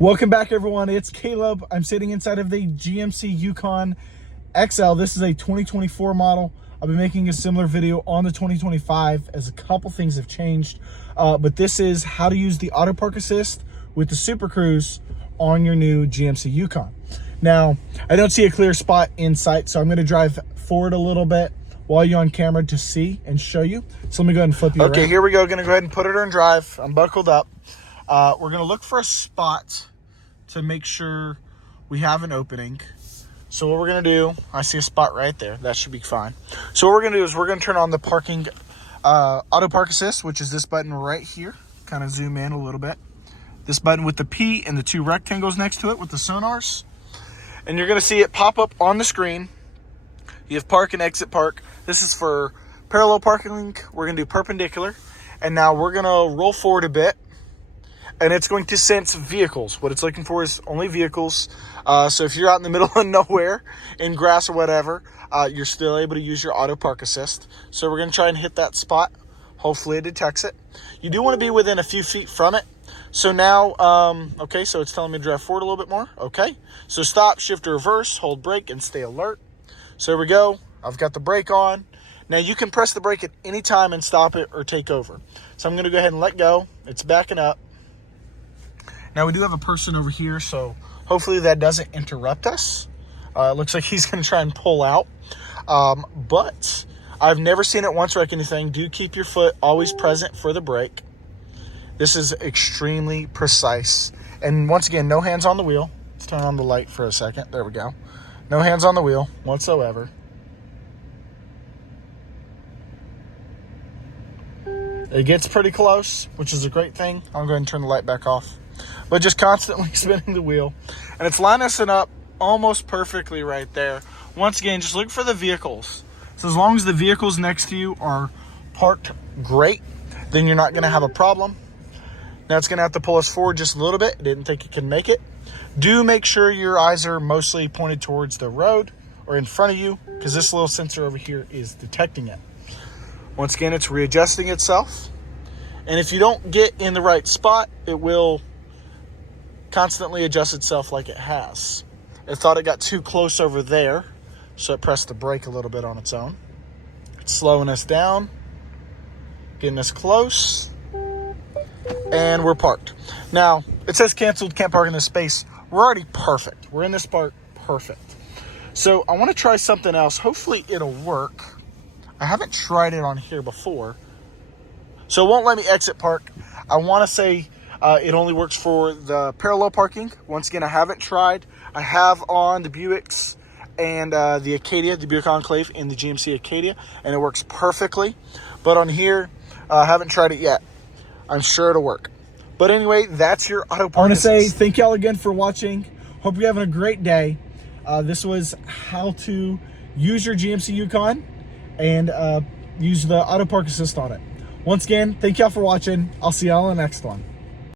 Welcome back, everyone. It's Caleb. I'm sitting inside of the GMC Yukon XL. This is a 2024 model. I'll be making a similar video on the 2025 as a couple things have changed. But this is how to use the auto park assist with the Super Cruise on your new GMC Yukon. Now, I don't see a clear spot in sight, so I'm going to drive forward a little bit while you're on camera to see and show you. So let me go ahead and flip you around. Okay, here we go. Going to go ahead and put it in drive. I'm buckled up. We're going to look for a spot to make sure we have an opening. So what we're going to do, I see a spot right there. That should be fine. So what we're going to do is we're going to turn on the parking auto park assist, which is this button right here. Kind of zoom in a little bit. This button with the P and the two rectangles next to it with the sonars. And you're going to see it pop up on the screen. You have park and exit park. This is for parallel parking. We're going to do perpendicular. And now we're going to roll forward a bit. And it's going to sense vehicles. What it's looking for is only vehicles. So if you're out in the middle of nowhere, in grass or whatever, you're still able to use your auto park assist. So we're going to try and hit that spot. Hopefully it detects it. You do want to be within a few feet from it. So now, okay, so it's telling me to drive forward a little bit more. Okay, so stop, shift to reverse, hold brake, and stay alert. So here we go. I've got the brake on. Now you can press the brake at any time and stop it or take over. So I'm going to go ahead and let go. It's backing up. Now we do have a person over here, so hopefully that doesn't interrupt us. It looks like he's going to try and pull out. But I've never seen it once wreck anything. Do keep your foot always present for the brake. This is extremely precise. And once again, no hands on the wheel. Let's turn on the light for a second. There we go. No hands on the wheel whatsoever. It gets pretty close, which is a great thing. I'll go ahead and turn the light back off. But just constantly spinning the wheel. And it's lining us up almost perfectly right there. Once again, just look for the vehicles. So as long as the vehicles next to you are parked great, then you're not going to have a problem. Now it's going to have to pull us forward just a little bit. I didn't think it can make it. Do make sure your eyes are mostly pointed towards the road or in front of you, because this little sensor over here is detecting it. Once again, it's readjusting itself. And if you don't get in the right spot, it will constantly adjust itself like it has. It thought it got too close over there, so it pressed the brake a little bit on its own. It's slowing us down, getting us close, and we're parked. Now, it says canceled, can't park in this space. We're already perfect. We're in this park perfect. So I want to try something else. Hopefully it'll work. I haven't tried it on here before. So it won't let me exit park. I want to say it only works for the parallel parking. Once again, I haven't tried. I have on the Buicks and the Acadia, the Buick Enclave and the GMC Acadia, and it works perfectly. But on here, I haven't tried it yet. I'm sure it'll work. But anyway, that's your auto park. I want to say thank y'all again for watching. Hope you're having a great day. This was how to use your GMC Yukon and use the auto park assist on it. Once again, thank y'all for watching. I'll see y'all in the next one.